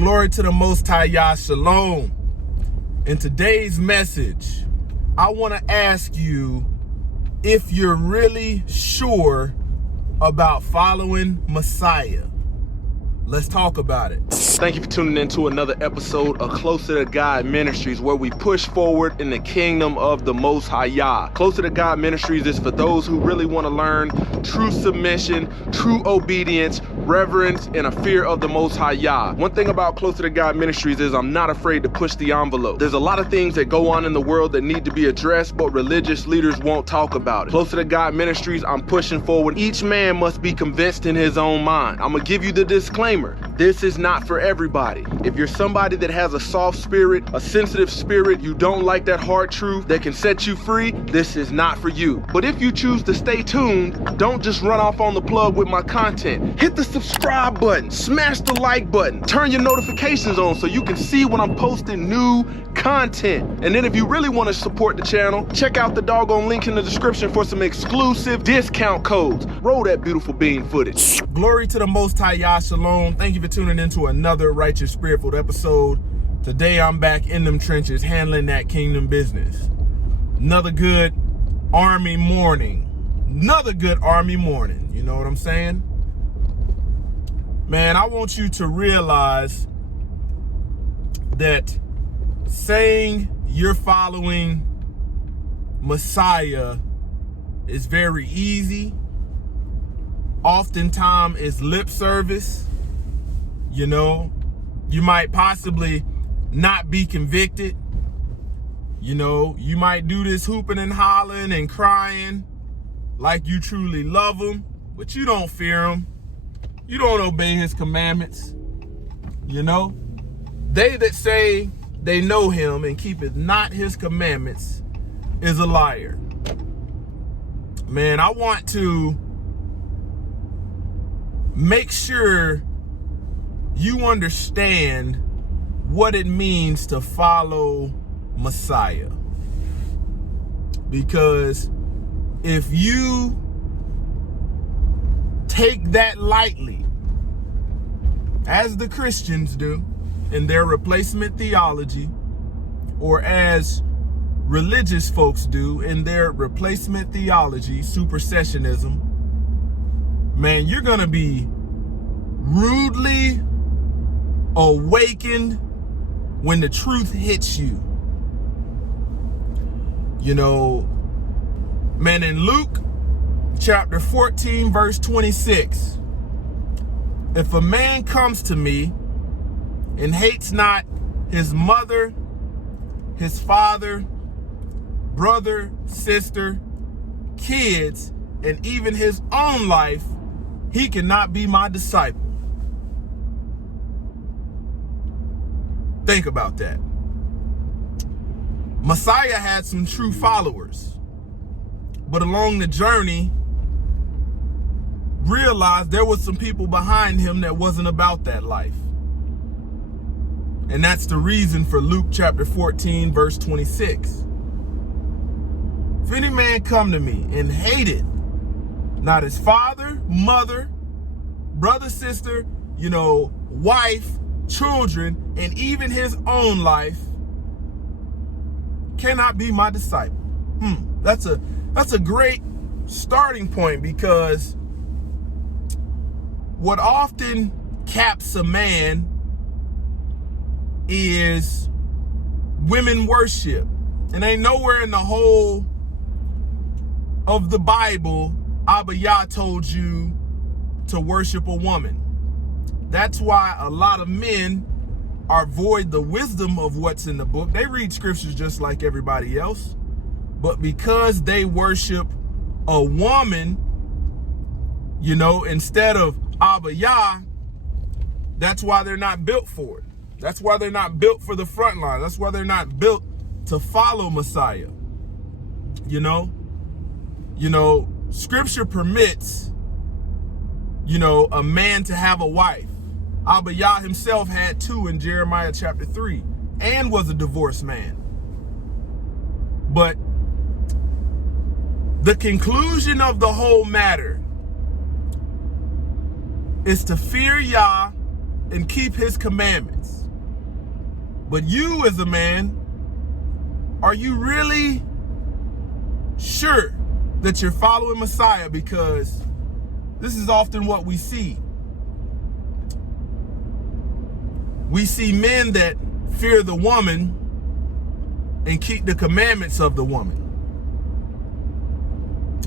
Glory to the Most High, Yah, Shalom. In today's message, I want to ask you if you're really sure about following Messiah. Let's talk about it. Thank you for tuning in to another episode of Closer to God Ministries, where we push forward in the kingdom of the Most High Yah. Closer to God Ministries is for those who really want to learn true submission, true obedience, reverence, and a fear of the Most High Yah. One thing about Closer to God Ministries is I'm not afraid to push the envelope. There's a lot of things that go on in the world that need to be addressed, but religious leaders won't talk about it. Closer to God Ministries, I'm pushing forward. Each man must be convinced in his own mind. I'm going to give you the disclaimer. This is not for everybody. If you're somebody that has a soft spirit, a sensitive spirit, you don't like that hard truth that can set you free, this is not for you. But if you choose to stay tuned, don't just run off on the plug with my content. Hit the subscribe button, smash the like button, turn your notifications on so you can see when I'm posting new content. And then if you really want to support the channel, check out the doggone link in the description for some exclusive discount codes. Roll that beautiful bean footage. Glory to the Most High, Yah, Shalom. Thank you for tuning into another Righteous Spirit-filled episode. Today I'm back in them trenches handling that kingdom business. Another good army morning. Another good army morning. You know what I'm saying? Man, I want you to realize that saying you're following Messiah is very easy. Oftentimes it's lip service. You know, you might possibly not be convicted. You know, you might do this hooping and hollering and crying like you truly love him, but you don't fear him. You don't obey his commandments. You know, they that say they know him and keepeth not his commandments is a liar. Man, I want to make sure you understand what it means to follow Messiah. Because if you take that lightly, as the Christians do in their replacement theology, or as religious folks do in their replacement theology, supersessionism, man, you're going to be rudely awakened when the truth hits you. You know, man, in Luke chapter 14, verse 26, if a man comes to me and hates not his mother, his father, brother, sister, kids, and even his own life, he cannot be my disciple. Think about that. Messiah had some true followers, but along the journey, realized there was some people behind him that wasn't about that life. And that's the reason for Luke chapter 14, verse 26. If any man come to me and hated not his father, mother, brother, sister, wife, children, and even his own life, cannot be my disciple. That's a great starting point, because what often caps a man is women worship. And ain't nowhere in the whole of the Bible Abba Yah told you to worship a woman. That's why a lot of men are void the wisdom of what's in the book. They read scriptures just like everybody else, but because they worship a woman, instead of Abba Yah, that's why they're not built for it. That's why they're not built for the front line. That's why they're not built to follow Messiah. Scripture permits, a man to have a wife. Abba Yah himself had two in Jeremiah chapter 3 and was a divorced man. But the conclusion of the whole matter is to fear Yah and keep his commandments. But you as a man, are you really sure that you're following Messiah? Because this is often what we see. We see men that fear the woman and keep the commandments of the woman.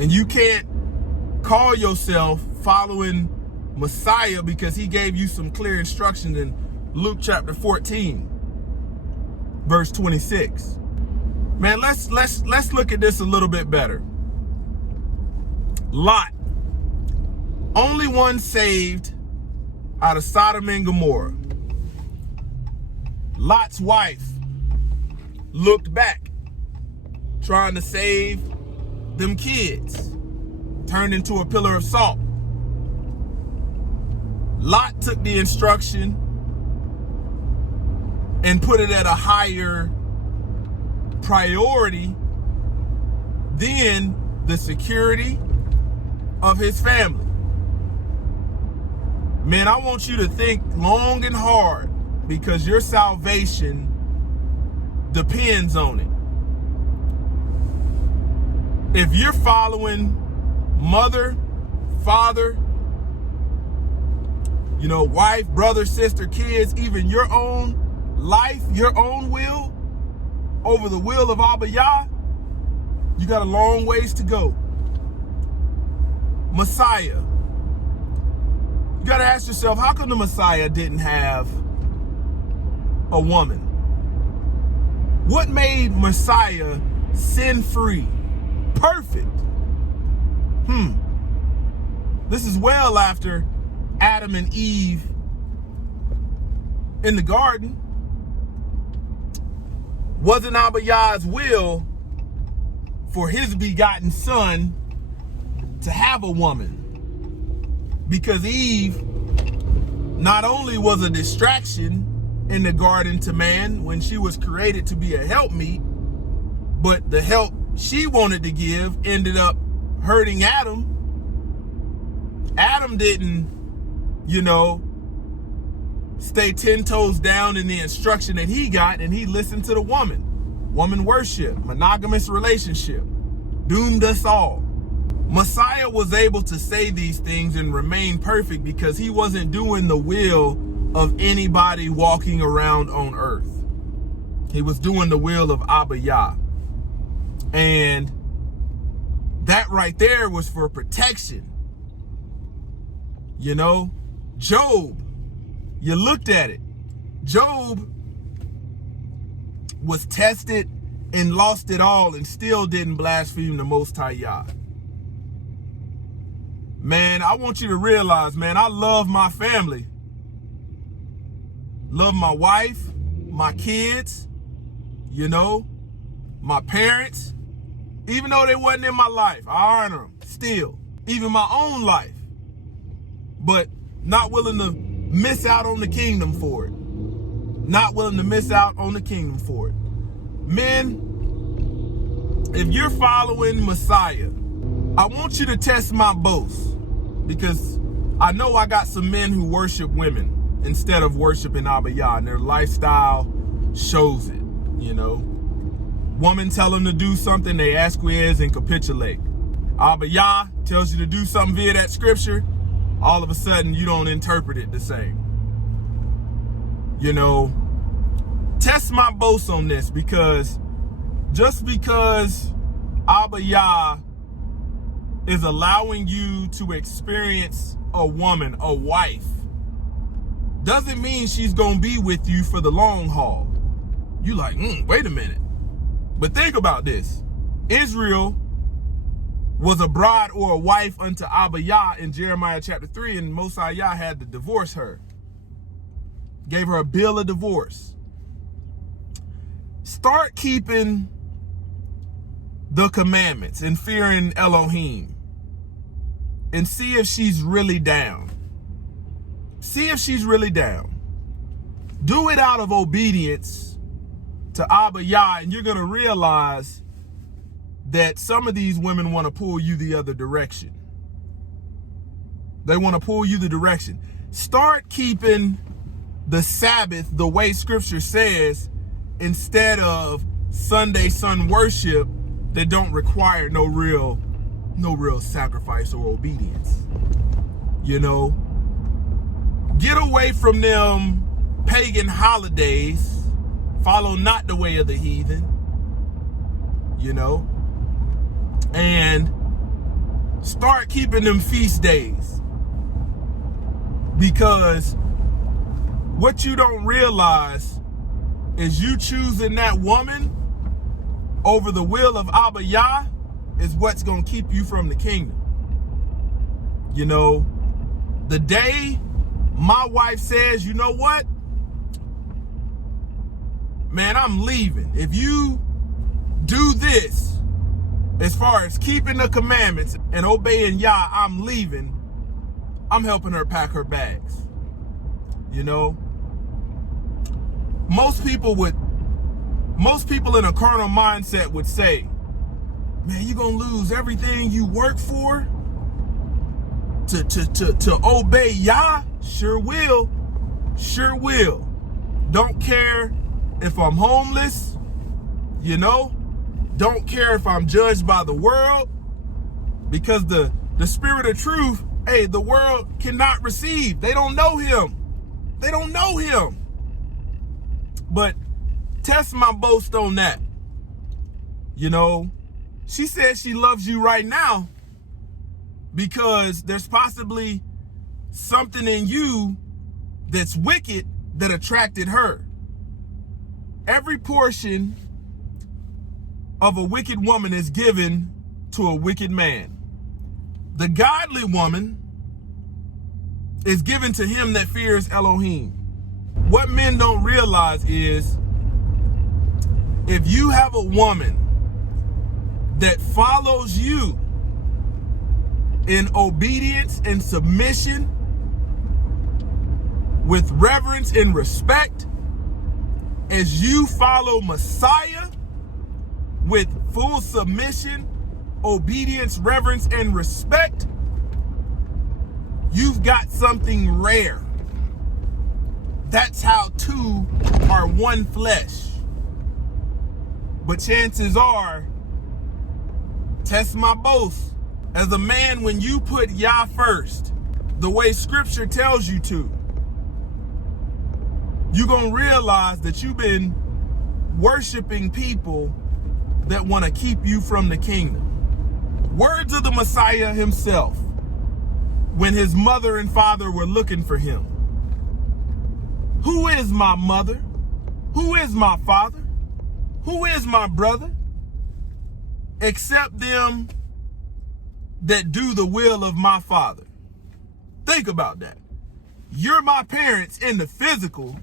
And you can't call yourself following Messiah because he gave you some clear instructions in Luke chapter 14, verse 26. Man, let's look at this a little bit better. Lot, only one saved out of Sodom and Gomorrah. Lot's wife looked back, trying to save them kids, turned into a pillar of salt. Lot took the instruction and put it at a higher priority than the security of his family. Man, I want you to think long and hard, because your salvation depends on it. If you're following mother, father, wife, brother, sister, kids, even your own life, your own will, over the will of Abba Yah, you got a long ways to go. Messiah. You got to ask yourself, how come the Messiah didn't have a woman? What made Messiah sin-free, perfect? This is well after Adam and Eve in the garden. Wasn't Abba Yah's will for his begotten son to have a woman? Because Eve not only was a distraction in the garden to man when she was created to be a helpmeet, but the help she wanted to give ended up hurting Adam. Adam didn't, stay 10 toes down in the instruction that he got, and he listened to the woman. Woman worship, monogamous relationship, doomed us all. Messiah was able to say these things and remain perfect because he wasn't doing the will of anybody walking around on earth. He was doing the will of Abba Yah. And that right there was for protection. Job, you looked at it. Job was tested and lost it all and still didn't blaspheme the Most High Yah. Man, I want you to realize, man, I love my family. Love my wife, my kids, my parents. Even though they wasn't in my life, I honor them still. Even my own life. But not willing to miss out on the kingdom for it. Not willing to miss out on the kingdom for it. Men, if you're following Messiah, I want you to test my boast, because I know I got some men who worship women instead of worshiping Abba Yah, and their lifestyle shows it. Woman tell them to do something, they acquiesce and capitulate. Abba Yah tells you to do something via that scripture, all of a sudden you don't interpret it the same. Test my boast on this, because just because Abba Yah is allowing you to experience a woman, a wife, doesn't mean she's gonna be with you for the long haul. You like, wait a minute. But think about this. Israel was a bride or a wife unto Abba Yah in Jeremiah chapter 3, and Most High Yah had to divorce her. Gave her a bill of divorce. Start keeping the commandments and fearing Elohim, and see if she's really down. See if she's really down. Do it out of obedience to Abba Yah, and you're going to realize that some of these women want to pull you the other direction. They want to pull you the direction. Start keeping the Sabbath the way scripture says, instead of Sunday sun worship that don't require no real sacrifice or obedience. You know, get away from them pagan holidays. Follow not the way of the heathen. You know, and start keeping them feast days. Because what you don't realize is you choosing that woman over the will of Abba Yah is what's going to keep you from the kingdom. You know, the day my wife says, you know what? Man, I'm leaving. If you do this, as far as keeping the commandments and obeying Yah, I'm leaving. I'm helping her pack her bags. You know, most people in a carnal mindset would say, man, you're gonna lose everything you work for to obey Yah? Sure will. Don't care if I'm homeless, you know, don't care if I'm judged by the world, because the spirit of truth, hey, the world cannot receive. They don't know him. But test my boast on that. You know, she says she loves you right now because there's possibly something in you that's wicked that attracted her. Every portion of a wicked woman is given to a wicked man. The godly woman is given to him that fears Elohim. What men don't realize is, if you have a woman that follows you in obedience and submission, with reverence and respect, as you follow Messiah with full submission, obedience, reverence, and respect, you've got something rare. That's how two are one flesh. But chances are, test my boast, as a man, when you put Yah first, the way scripture tells you to, you're going to realize that you've been worshiping people that want to keep you from the kingdom. Words of the Messiah himself, when his mother and father were looking for him. Who is my mother? Who is my father? Who is my brother? Except them that do the will of my Father. Think about that. You're my parents in the physical,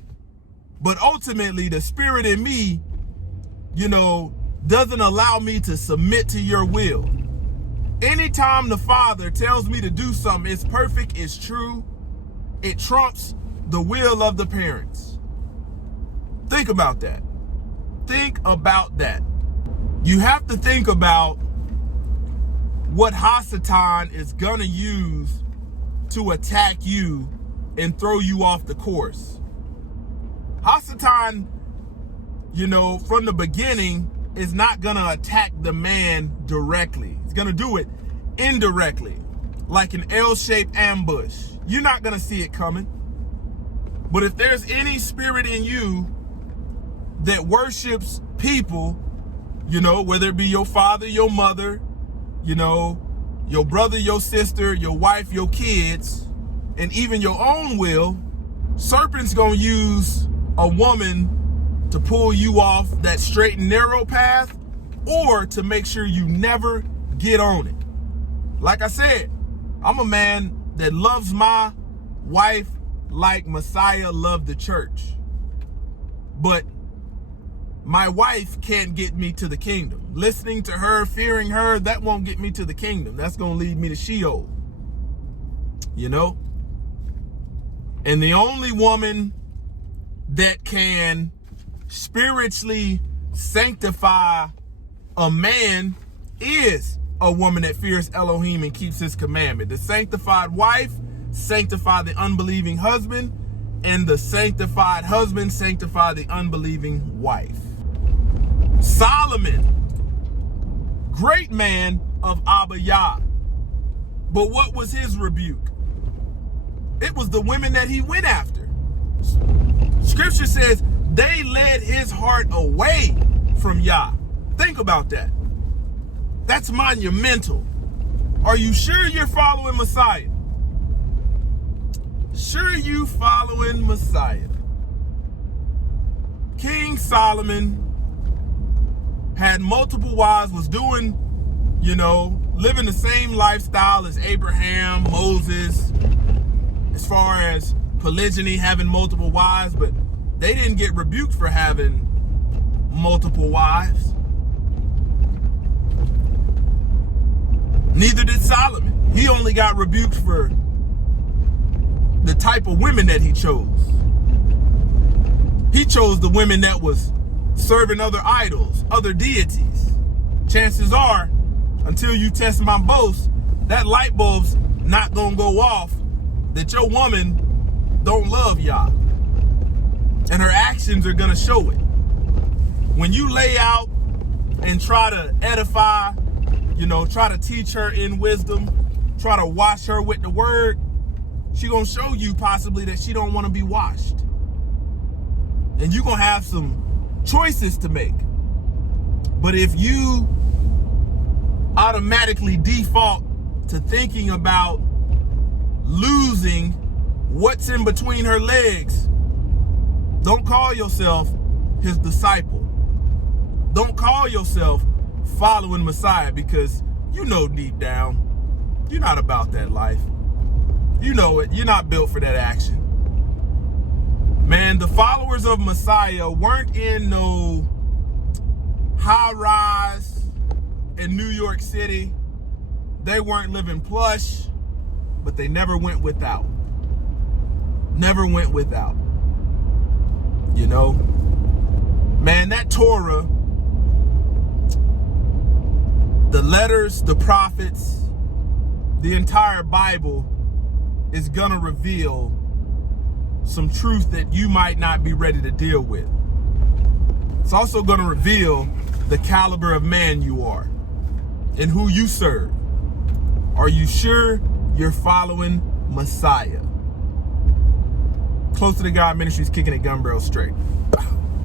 but ultimately the spirit in me, you know, doesn't allow me to submit to your will. Anytime the Father tells me to do something, it's perfect, it's true, it trumps the will of the parents. Think about that. Think about that. You have to think about what Hasatan is gonna use to attack you and throw you off the course. Hasatan, you know, from the beginning, is not gonna attack the man directly. He's gonna do it indirectly, like an L-shaped ambush. You're not gonna see it coming. But if there's any spirit in you that worships people, you know, whether it be your father, your mother, you know, your brother, your sister, your wife, your kids, and even your own will, serpent's gonna use a woman to pull you off that straight and narrow path, or to make sure you never get on it. Like I said, I'm a man that loves my wife like Messiah loved the church. But my wife can't get me to the kingdom. Listening to her, fearing her, that won't get me to the kingdom. That's going to lead me to Sheol. You know? And the only woman that can spiritually sanctify a man is a woman that fears Elohim and keeps his commandment. The sanctified wife sanctify the unbelieving husband, and the sanctified husband sanctify the unbelieving wife. Solomon, great man of Abba Yah. But what was his rebuke? It was the women that he went after. Scripture says they led his heart away from Yah. Think about that. That's monumental. Are you sure you're following Messiah? Sure you following Messiah? King Solomon had multiple wives, was doing, living the same lifestyle as Abraham, Moses, as far as polygyny, having multiple wives, but they didn't get rebuked for having multiple wives. Neither did Solomon. He only got rebuked for the type of women that he chose. He chose the women that was serving other idols, other deities. Chances are, until you test my boast, that light bulb's not gonna go off that your woman don't love Yah. And her actions are gonna show it. When you lay out and try to edify, try to teach her in wisdom, try to wash her with the word, she gonna show you possibly that she don't want to be washed. And you gonna have some choices to make. But if you automatically default to thinking about losing what's in between her legs, don't call yourself his disciple. Don't call yourself following Messiah, because deep down, you're not about that life. You know it. You're not built for that action. Man, the followers of Messiah weren't in no high rise in New York City. They weren't living plush, but they never went without. Never went without. Man, that Torah, the letters, the prophets, the entire Bible is gonna reveal some truth that you might not be ready to deal with. It's also gonna reveal the caliber of man you are and who you serve. Are you sure you're following Messiah? Close to the God Ministries, kicking it gun barrel straight.